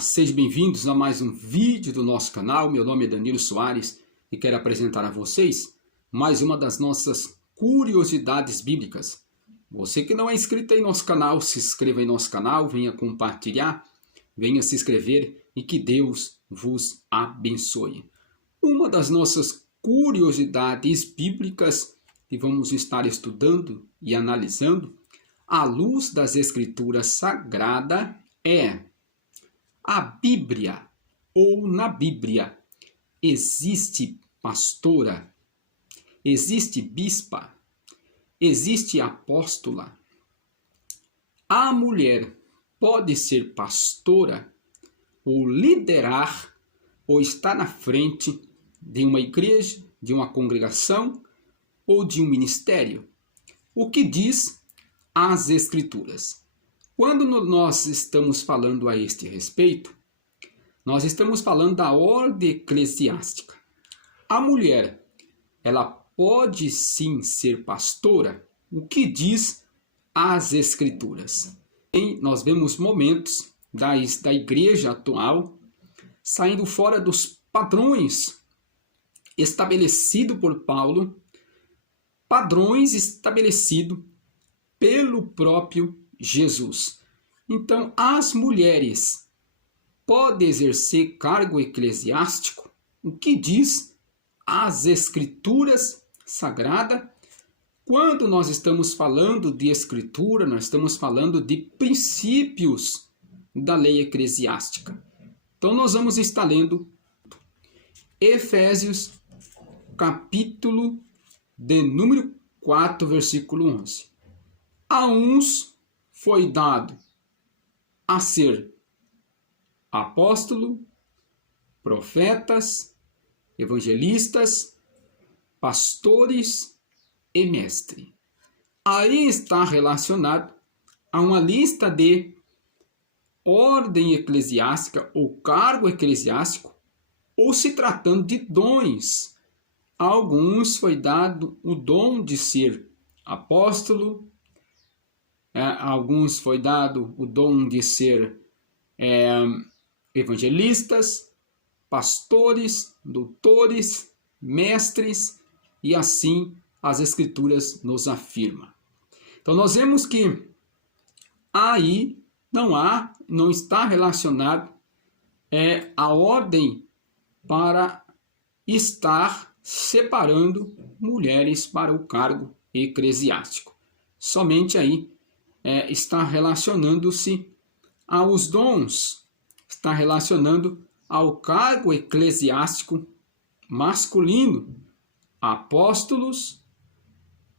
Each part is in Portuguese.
sejam bem-vindos a mais um vídeo do nosso canal. Meu nome é Danilo Soares e quero apresentar a vocês mais uma das nossas curiosidades bíblicas. Você que não é inscrito em nosso canal, se inscreva em nosso canal, venha compartilhar, venha se inscrever e que Deus vos abençoe. Uma das nossas curiosidades bíblicas que vamos estar estudando e analisando à luz das Escrituras Sagradas é: a Bíblia, ou na Bíblia, existe pastora, existe bispa, existe apóstola. A mulher pode ser pastora, ou liderar, ou estar na frente de uma igreja, de uma congregação, ou de um ministério. O que diz as Escrituras? Quando nós estamos falando a este respeito, nós estamos falando da ordem eclesiástica. A mulher, ela pode sim ser pastora? O que diz as Escrituras? Nós vemos momentos da igreja atual saindo fora dos padrões estabelecidos por Paulo, padrões estabelecidos pelo próprio Jesus. Então, as mulheres podem exercer cargo eclesiástico? O que diz as Escrituras Sagradas? Quando nós estamos falando de Escritura, nós estamos falando de princípios da lei eclesiástica. Então, nós vamos estar lendo Efésios, capítulo de número 4, versículo 11. A uns foi dado a ser apóstolo, profetas, evangelistas, pastores e mestre. Aí está relacionado a uma lista de ordem eclesiástica ou cargo eclesiástico, ou se tratando de dons. A alguns foi dado o dom de ser apóstolo, a alguns foi dado o dom de ser evangelistas, pastores, doutores, mestres, e assim as Escrituras nos afirmam. Então nós vemos que aí não está relacionado a ordem para estar separando mulheres para o cargo eclesiástico. Somente aí está relacionando-se aos dons, está relacionando ao cargo eclesiástico masculino, apóstolos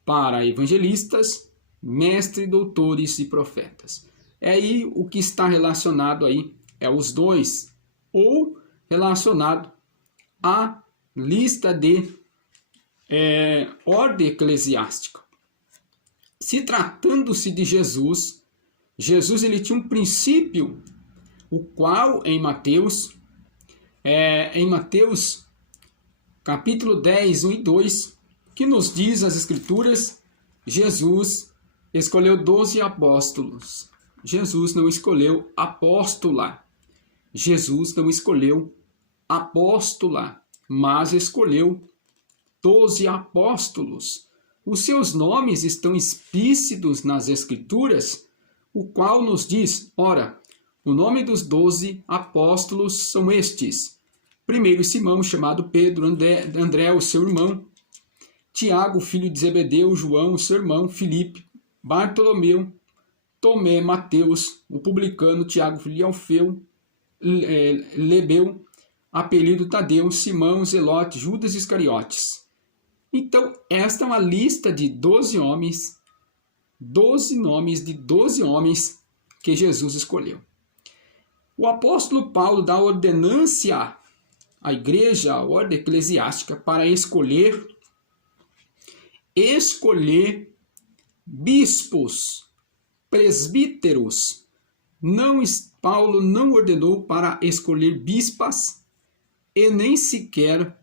para evangelistas, mestres, doutores e profetas. Aí o que está relacionado aí é os dois, ou relacionado à lista de ordem eclesiástica. Se tratando-se de Jesus, ele tinha um princípio, o qual em Mateus capítulo 10, 1 e 2, que nos diz as Escrituras, Jesus escolheu 12 apóstolos. Jesus não escolheu apóstola. Jesus não escolheu apóstola, mas escolheu 12 apóstolos. Os seus nomes estão explícitos nas Escrituras, o qual nos diz, ora, o nome dos 12 apóstolos são estes: primeiro Simão, chamado Pedro, André, o seu irmão, Tiago, filho de Zebedeu, João, o seu irmão, Filipe, Bartolomeu, Tomé, Mateus, o publicano, Tiago, filho de Alfeu, Lebeu, apelido Tadeu, Simão, Zelote, Judas Iscariotes. Então, esta é uma lista de 12 homens, 12 nomes de 12 homens que Jesus escolheu. O apóstolo Paulo dá ordenância à igreja, à ordem eclesiástica, para escolher bispos, presbíteros. Paulo não ordenou para escolher bispas e nem sequer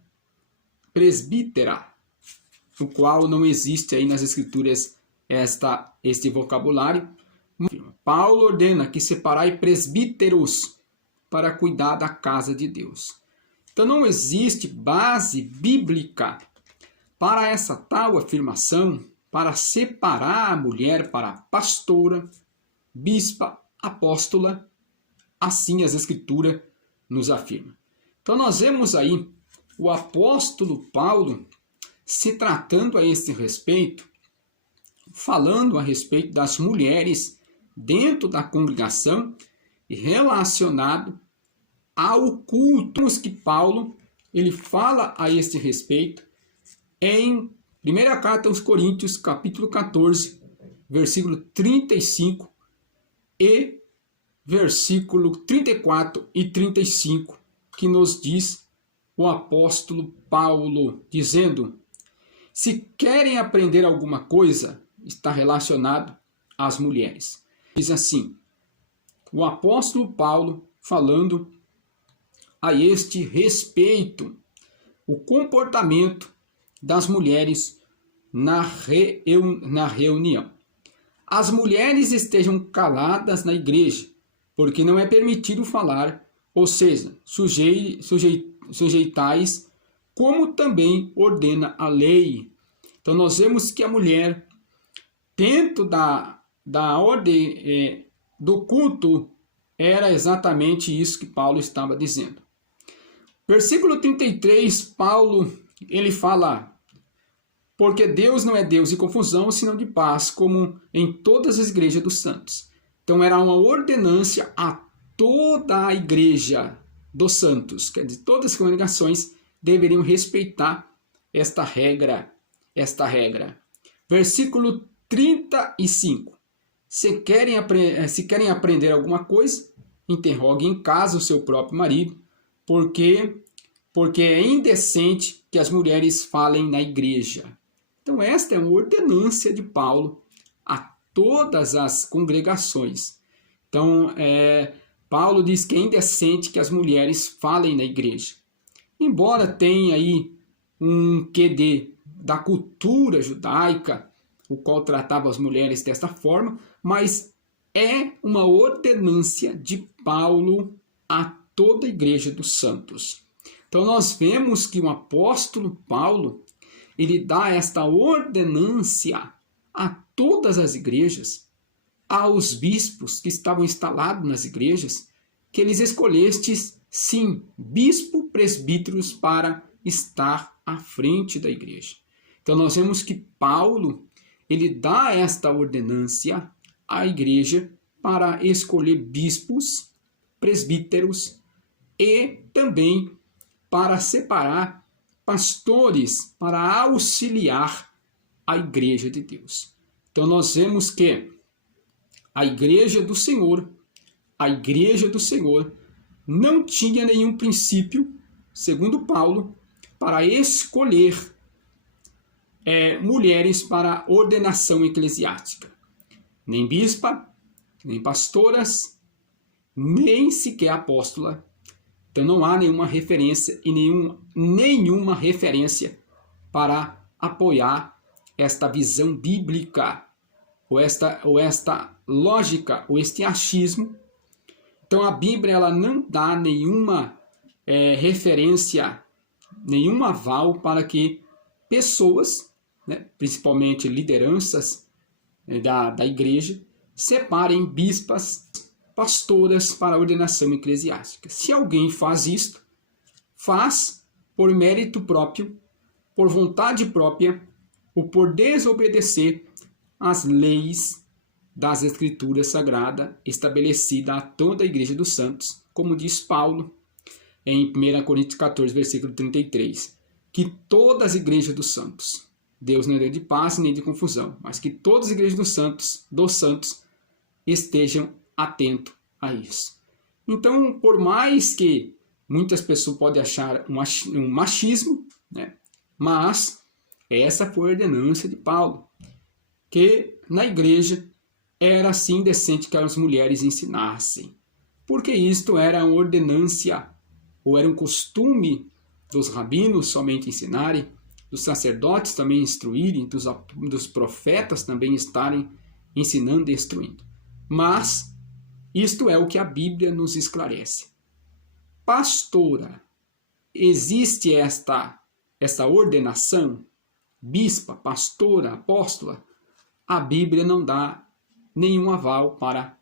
presbítera, o qual não existe aí nas Escrituras este vocabulário. Paulo ordena que separai presbíteros para cuidar da casa de Deus. Então não existe base bíblica para essa tal afirmação, para separar a mulher para pastora, bispa, apóstola, assim as Escrituras nos afirmam. Então nós vemos aí o apóstolo Paulo se tratando a este respeito, falando a respeito das mulheres dentro da congregação e relacionado ao culto. Vemos que Paulo ele fala a este respeito em 1 carta aos Coríntios, capítulo 14, versículo 35 e versículo 34 e 35, que nos diz o apóstolo Paulo, dizendo: se querem aprender alguma coisa, está relacionado às mulheres. Diz assim, o apóstolo Paulo falando a este respeito, o comportamento das mulheres na reunião. As mulheres estejam caladas na igreja, porque não é permitido falar, ou seja, sujeitais, como também ordena a lei. Então nós vemos que a mulher, dentro da ordem do culto, era exatamente isso que Paulo estava dizendo. Versículo 33, Paulo, ele fala: porque Deus não é Deus de confusão, senão de paz, como em todas as igrejas dos santos. Então era uma ordenância a toda a igreja dos santos, quer dizer, todas as congregações deveriam respeitar esta regra. Versículo 35. Se querem aprender alguma coisa, interroguem em casa o seu próprio marido, porque é indecente que as mulheres falem na igreja. Então esta é uma ordenância de Paulo a todas as congregações. Então Paulo diz que é indecente que as mulheres falem na igreja. Embora tenha aí um QD da cultura judaica, o qual tratava as mulheres desta forma, mas é uma ordenância de Paulo a toda a igreja dos santos. Então nós vemos que o apóstolo Paulo, ele dá esta ordenância a todas as igrejas, aos bispos que estavam instalados nas igrejas, que eles escolhestes, sim, bispo, presbíteros para estar à frente da igreja. Então nós vemos que Paulo, ele dá esta ordenância à igreja para escolher bispos, presbíteros e também para separar pastores para auxiliar a igreja de Deus. Então nós vemos que a igreja do Senhor não tinha nenhum princípio, segundo Paulo, para escolher mulheres para ordenação eclesiástica. Nem bispa, nem pastoras, nem sequer apóstola. Então não há nenhuma referência e nenhuma referência para apoiar esta visão bíblica, ou esta lógica, ou este achismo. Então a Bíblia ela não dá nenhuma referência, nenhum aval para que pessoas, principalmente lideranças da igreja, separem bispas, pastoras para a ordenação eclesiástica. Se alguém faz isto, faz por mérito próprio, por vontade própria, ou por desobedecer às leis das Escrituras Sagradas estabelecida a toda a igreja dos santos, como diz Paulo em 1 Coríntios 14, versículo 33, que todas as igrejas dos santos, Deus não é Deus de paz nem de confusão, mas que todas as igrejas dos santos estejam atentos a isso. Então, por mais que muitas pessoas podem achar um machismo, mas essa foi a ordenança de Paulo, que na igreja era assim decente que as mulheres ensinassem, porque isto era uma ordenância, ou era um costume dos rabinos somente ensinarem, dos sacerdotes também instruírem, dos profetas também estarem ensinando e instruindo. Mas isto é o que a Bíblia nos esclarece. pastora, existe esta ordenação, bispa, pastora, apóstola, a Bíblia não dá nenhum aval para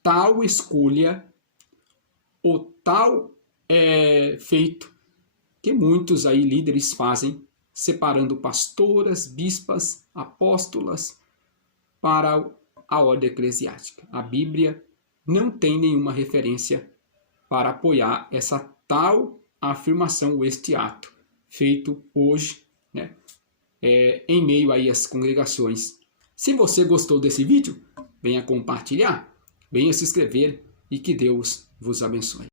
tal escolha ou tal feito que muitos aí líderes fazem, separando pastoras, bispas, apóstolas para a ordem eclesiástica. A Bíblia não tem nenhuma referência para apoiar essa tal afirmação ou este ato feito hoje, né, em meio aí às congregações. Se você gostou desse vídeo, venha compartilhar, venha se inscrever e que Deus vos abençoe.